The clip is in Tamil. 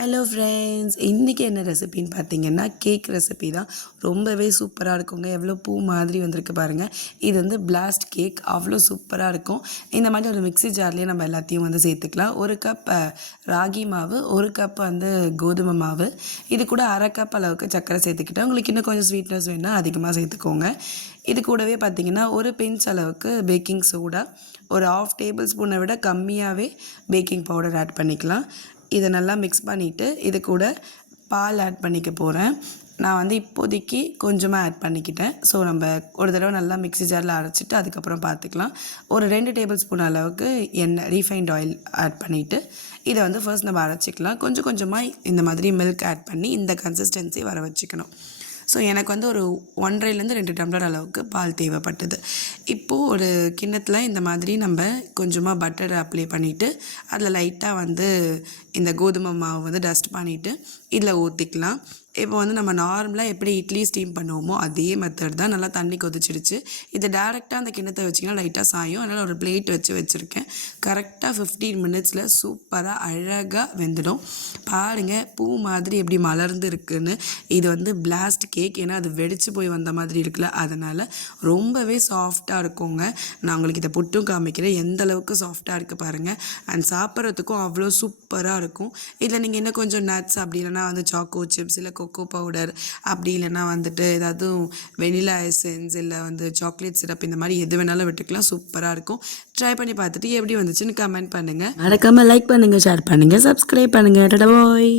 ஹலோ ஃப்ரெண்ட்ஸ், இன்றைக்கி என்ன ரெசிபின்னு பார்த்தீங்கன்னா கேக் ரெசிபி தான். ரொம்பவே சூப்பராக இருக்குங்க. எவ்வளோ பூ மாதிரி வந்திருக்கு பாருங்கள். இது வந்து பிளாஸ்ட் கேக், அவ்வளோ சூப்பராக இருக்கும். இந்த மாதிரி ஒரு மிக்ஸி ஜார்லேயே நம்ம எல்லாத்தையும் வந்து சேர்த்துக்கலாம். ஒரு கப் ராகி மாவு, ஒரு கப் வந்து கோதுமை மாவு, இது கூட அரை கப் அளவுக்கு சர்க்கரை சேர்த்துக்கிட்டேன். உங்களுக்கு இன்னும் கொஞ்சம் ஸ்வீட்னஸ் வேணுன்னா அதிகமாக சேர்த்துக்கோங்க. இது கூடவே பார்த்தீங்கன்னா ஒரு பிஞ்ச் அளவுக்கு பேக்கிங் சோடா, ஒரு 1/2 டேபிள் ஸ்பூனை விட கம்மியாகவே பேக்கிங் பவுடர் ஆட் பண்ணிக்கலாம். இதை நல்லா மிக்ஸ் பண்ணிவிட்டு இது கூட பால் ஆட் பண்ணிக்க போகிறேன். நான் வந்து இப்போதைக்கு கொஞ்சமாக ஆட் பண்ணிக்கிட்டேன். ஸோ நம்ம ஒரு தடவை நல்லா மிக்ஸி ஜாரில் அரைச்சிட்டு அதுக்கப்புறம் பார்த்துக்கலாம். ஒரு 2 டேபிள் ஸ்பூன் அளவுக்கு எண்ணெய், ரீஃபைண்ட் ஆயில் ஆட் பண்ணிவிட்டு இதை வந்து ஃபர்ஸ்ட் நம்ம அரைச்சிக்கலாம். கொஞ்சம் கொஞ்சமாக இந்த மாதிரி மில்க் ஆட் பண்ணி இந்த கன்சிஸ்டன்சி வர வச்சுக்கணும். ஸோ எனக்கு வந்து ஒரு 1.5லேருந்து 2 டம்ளர் அளவுக்கு பால் தேவைப்பட்டது. இப்போது ஒரு கிண்ணத்தில் இந்த மாதிரி நம்ம கொஞ்சமாக பட்டர் அப்ளை பண்ணிவிட்டு அதில் லைட்டாக வந்து இந்த கோதுமை மாவு வந்து டஸ்ட் பண்ணிவிட்டு இதில் ஊற்றிக்கலாம். இப்போ வந்து நம்ம நார்மலாக எப்படி இட்லி ஸ்டீம் பண்ணுவோமோ அதே மெத்தட் தான். நல்லா தண்ணி கொதிச்சிடுச்சு. இது டேரெக்டாக அந்த கிண்ணத்தை வச்சிங்கன்னா லைட்டாக சாயும். அதனால் ஒரு பிளேட் வச்சுருக்கேன். கரெக்டாக 15 மினிட்ஸில் சூப்பராக அழகாக வெந்துடும். பாருங்கள் பூ மாதிரி எப்படி மலர்ந்து இருக்குன்னு. இது வந்து பிளாஸ்ட் கேக், ஏன்னா அது வெடித்து போய் வந்த மாதிரி இருக்குல்ல, அதனால் ரொம்பவே சாஃப்டாக இருக்குங்க. நான் உங்களுக்கு இதை புட்டும் காமிக்கிறேன் எந்த அளவுக்கு சாஃப்டாக இருக்குது பாருங்கள். அண்ட் சாப்பிட்றதுக்கும் அவ்வளோ சூப்பராக இருக்கும். இதில் நீங்கள் இன்னும் கொஞ்சம் நட்ஸ், அப்படி இல்லைனா வந்து சாக்கோ சிப்ஸ், இல்லை கொக்கோ பவுடர், அப்படி இல்லைனா வந்துட்டு ஏதாவது வெனிலா எசன்ஸ், இல்லை வந்து சாக்லேட் சிரப், இந்த மாதிரி எது வேணாலும் விட்டுக்கலாம். சூப்பராக இருக்கும். ட்ரை பண்ணி பார்த்துட்டு எப்படி வந்துச்சுன்னு கமெண்ட் பண்ணுங்கள். மறக்காமல் லைக் பண்ணுங்கள், ஷேர் பண்ணுங்கள், சப்ஸ்கிரைப் பண்ணுங்கள். டாடா பாய்.